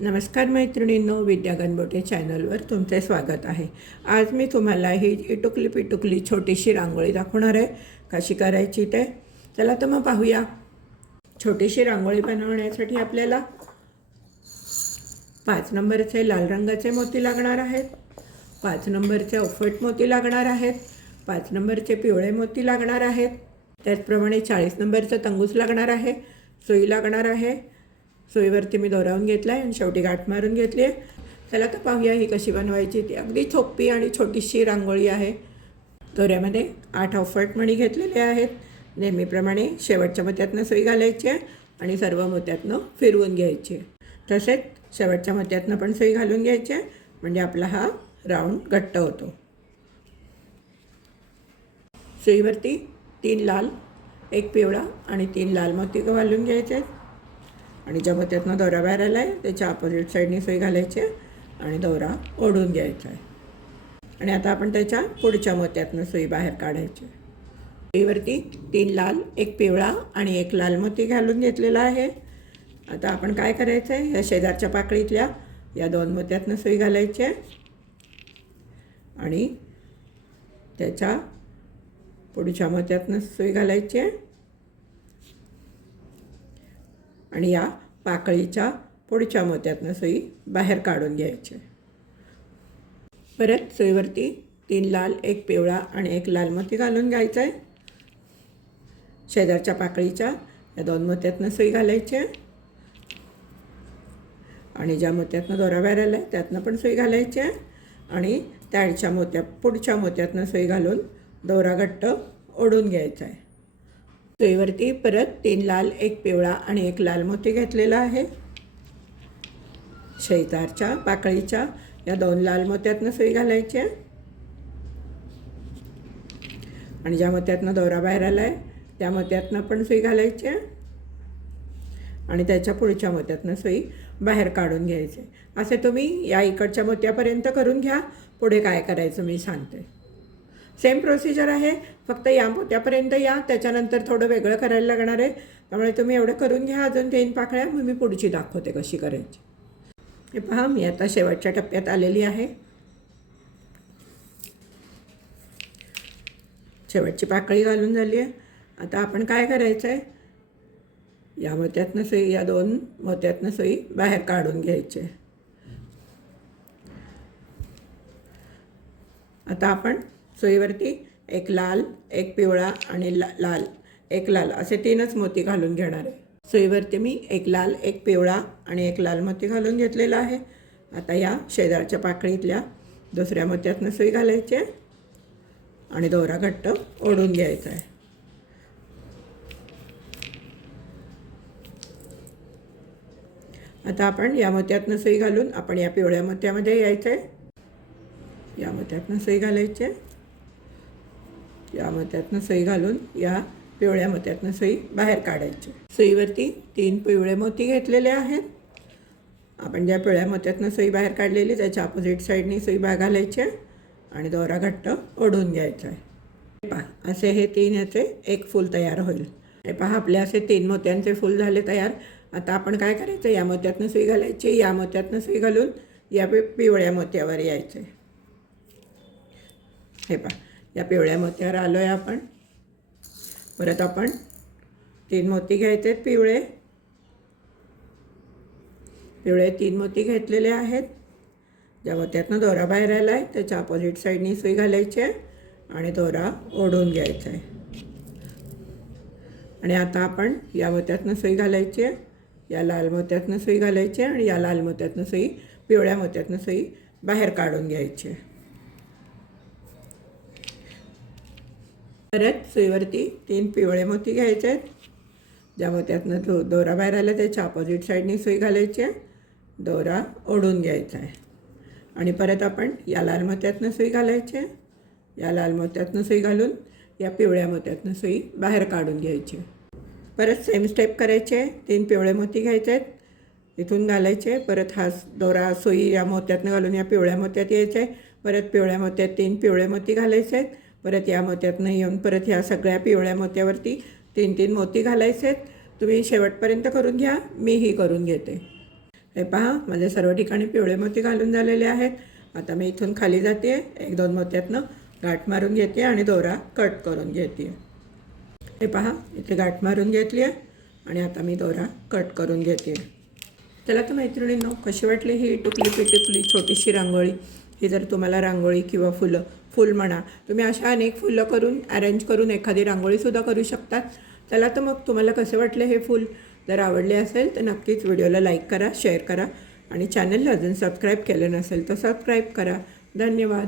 नमस्कार मैत्रिणींनो, विद्या गणबोटे चॅनलवर तुमचे स्वागत आहे। आज मी तुम्हाला ही इटुकली पिटुकली छोटीशी रांगोळी दाखवणार आहे। कशी करायची ते चला तर मग पाहूया। छोटीशी रांगोळी बनवण्यासाठी आपल्याला 5 नंबरचे लाल रंगाचे मोती लागणार आहेत, 5 नंबरचे ऑफव्हाईट मोती लागणार आहेत, 5 नंबरचे पिवळे मोती लागणार आहेत, त्याचप्रमाणे 40 नंबरचा तंगूस लागणार आहे, सुई लागणार आहे। सुईवरती मी दोरावून घेतला आहे आणि शेवटी गाठ मारून घेतली आहे। चला तर पाहूया ही कशी बनवायची ती। अगदी सोपी आणि छोटीशी रांगोळी आहे। दोऱ्यामध्ये 8 ऑफव्हाईट मणी घेतलेले आहेत। नेहमीप्रमाणे शेवटच्या मोत्यातनं सुई घालायची आहे आणि सर्व मोत्यातनं फिरवून घ्यायची आहे। तसेच शेवटच्या मोत्यातनं पण सुई घालून घ्यायची आहे, म्हणजे आपला हा राऊंड घट्ट होतो। सुईवरती 3 लाल, 1 पिवळा आणि 3 लाल मोती घालून घ्यायचे आहेत आणि ज्या मोत्यातनं दोरा बाहेर आला आहे त्याच्या अपोजिट साईडनी सुई घालायची आहे आणि दोरा ओढून घ्यायचा आहे। आणि आता आपण त्याच्या पुढच्या मोत्यातनं सुई बाहेर काढायची आहे। सुईवरती 3 लाल, 1 पिवळा आणि 1 लाल मोती घालून घेतलेला आहे। आता आपण काय करायचं आहे, या शेजारच्या पाकळीतल्या या 2 मोत्यातनं सुई घालायची आहे आणि त्याच्या पुढच्या मोत्यातनं सुई घालायची आहे आणि या पाकळीच्या पुढच्या मोत्यातनं सुई बाहेर काढून घ्यायची। परत सुईवरती 3 लाल, 1 पिवळा आणि 1 लाल मोती घालून घ्यायचं आहे। शेजारच्या पाकळीच्या या 2 मोत्यातनं सुई घालायची आहे आणि ज्या मोत्यातनं दोरा बाहेर आला आहे त्यातनं पण सुई घालायची आहे आणि त्याच्या पुढच्या मोत्यातनं सुई घालून दोरा घट्ट ओढून घ्यायचा आहे। सुईवरती परत 3 लाल, 1 पिवळा आणि 1 लाल मोती घेतलेला आहे। शेजारच्या पाकळीच्या या 2 लाल मोत्यातनं सुई घालायची आहे आणि ज्या मोत्यातनं दोरा बाहेर आला आहे त्या मोत्यातनं पण सुई घालायची आहे आणि त्याच्या पुढच्या मोत्यातनं सुई बाहेर काढून घ्यायचे। असे तुम्ही या इकडच्या मोत्यापर्यंत करून घ्या। पुढे काय करायचं मी सांगते। सेम प्रोसिजर आहे, फक्त या मोत्यापर्यंत या, त्याच्यानंतर थोडं वेगळं करायला लागणार आहे। त्यामुळे तुम्ही एवढं करून घ्या, अजून 3 पाकळ्या, मग मी पुढची दाखवते कशी करायची। हे पहा, मी आता शेवटच्या टप्प्यात आलेली आहे। शेवटची पाकळी घालून झाली आहे। आता आपण काय करायचं आहे, या मोत्यातनं सुई, या 2 मोत्यातनं सुई बाहेर काढून घ्यायची। आता आपण सुईवरती 1 लाल, 1 पिवळा आणि एक लाल असे 3च मोती घालून घेणार आहे। सुईवरती मी 1 लाल, 1 पिवळा आणि 1 लाल मोती घालून घेतलेला आहे। आता या शेजारच्या पाकळीतल्या दुसऱ्या मोत्यातनं सुई घालायची आहे आणि दोरा घट्ट ओढून घ्यायचा आहे। आता आपण या मोत्यातनं सुई घालून आपण या पिवळ्या मोत्यामध्ये यायचं आहे। या मोत्यातनं सुई घालायची आहे, या मोत्यातनं सुई घालून या पिवळ्या मोत्यातनं सुई बाहेर काढायची। सुईवरती 3 पिवळे मोती घेतलेले आहेत। आपण ज्या पिवळ्या मोत्यातनं सुई बाहेर काढलेली त्याच्या अपोजिट साईडनी सुई बाहेर घालायची आहे आणि दोरा घट्ट ओढून घ्यायचा आहे। पहा, असे हे 3 याचे एक फूल तयार होईल। हे पहा, आपले असे 3 मोत्यांचे फूल झाले तयार। आता आपण काय करायचं, या मोत्यातनं सुई घालायची, या मोत्यातनं सुई घालून या पिवळ्या मोत्यावर यायचं। हे पहा, या पिवळ्या मोत्यावर आलो आहे आपण। परत आपण 3 मोती घ्यायचे, पिवळे 3 मोती घेतलेले आहेत। ज्या मोत्यातनं दोरा बाहेर आला आहे त्याच्या अपोजिट साईडनी सुई घालायची आहे आणि दोरा ओढून घ्यायचा आहे। आणि आता आपण या मोत्यातनं सुई घालायची आहे, या लाल मोत्यातनं सुई घालायची आहे आणि या लाल मोत्यातनं सुई, पिवळ्या मोत्यातनं सुई बाहेर काढून घ्यायची आहे। परत सुईवरती 3 पिवळे मोती घ्यायचे आहेत। ज्या मोत्यातनं दोरा बाहेर आला त्याच्या अपोजिट साईडनी सुई घालायची आहे, दोरा ओढून घ्यायचा आहे आणि परत आपण या लाल मोत्यातनं सुई घालायची आहे, या लाल मोत्यातनं सुई घालून या पिवळ्या मोत्यातनं सुई बाहेर काढून घ्यायची। परत सेम स्टेप करायचे। 3 पिवळे मोती घ्यायचे आहेत, इथून घालायचे, परत हा दोरा सुई या मोत्यातनं घालून या पिवळ्या मोत्यात यायचे, परत पिवळ्या मोत्यात 3 पिवळे मोती घालायचे आहेत, परत या मोत्यातनं येऊन परत ह्या सगळ्या पिवळ्या मोत्यावरती 3 मोती घालायचे आहेत। तुम्ही शेवटपर्यंत करून घ्या, मीही करून घेते। हे पहा माझे सर्व ठिकाणी पिवळे मोती घालून झालेले आहेत। आता मी इथून खाली जाते, 1-2 मोत्यातनं गाठ मारून घेते आणि दोरा कट करून घेते। हे पहा इथे गाठ मारून घेतली आहे आणि आता मी दोरा कट करून घेते। चला तर मैत्रिणींनो, कशी वाटली ही टुकली पिटुकली छोटीशी रांगोळी। ही जर तुम्हाला रांगोळी किंवा फुल म्हणा, तुम्ही अशा अनेक फुलं करून अरेंज करून एखादी रांगोळीसुद्धा करू शकतात। चला तर मग तुम्हाला कसे वाटले हे फुल? जर आवडले असेल तर नक्कीच व्हिडिओला लाईक करा, शेअर करा आणि चॅनलला अजून सबस्क्राईब केलं नसेल तर सबस्क्राईब करा। धन्यवाद।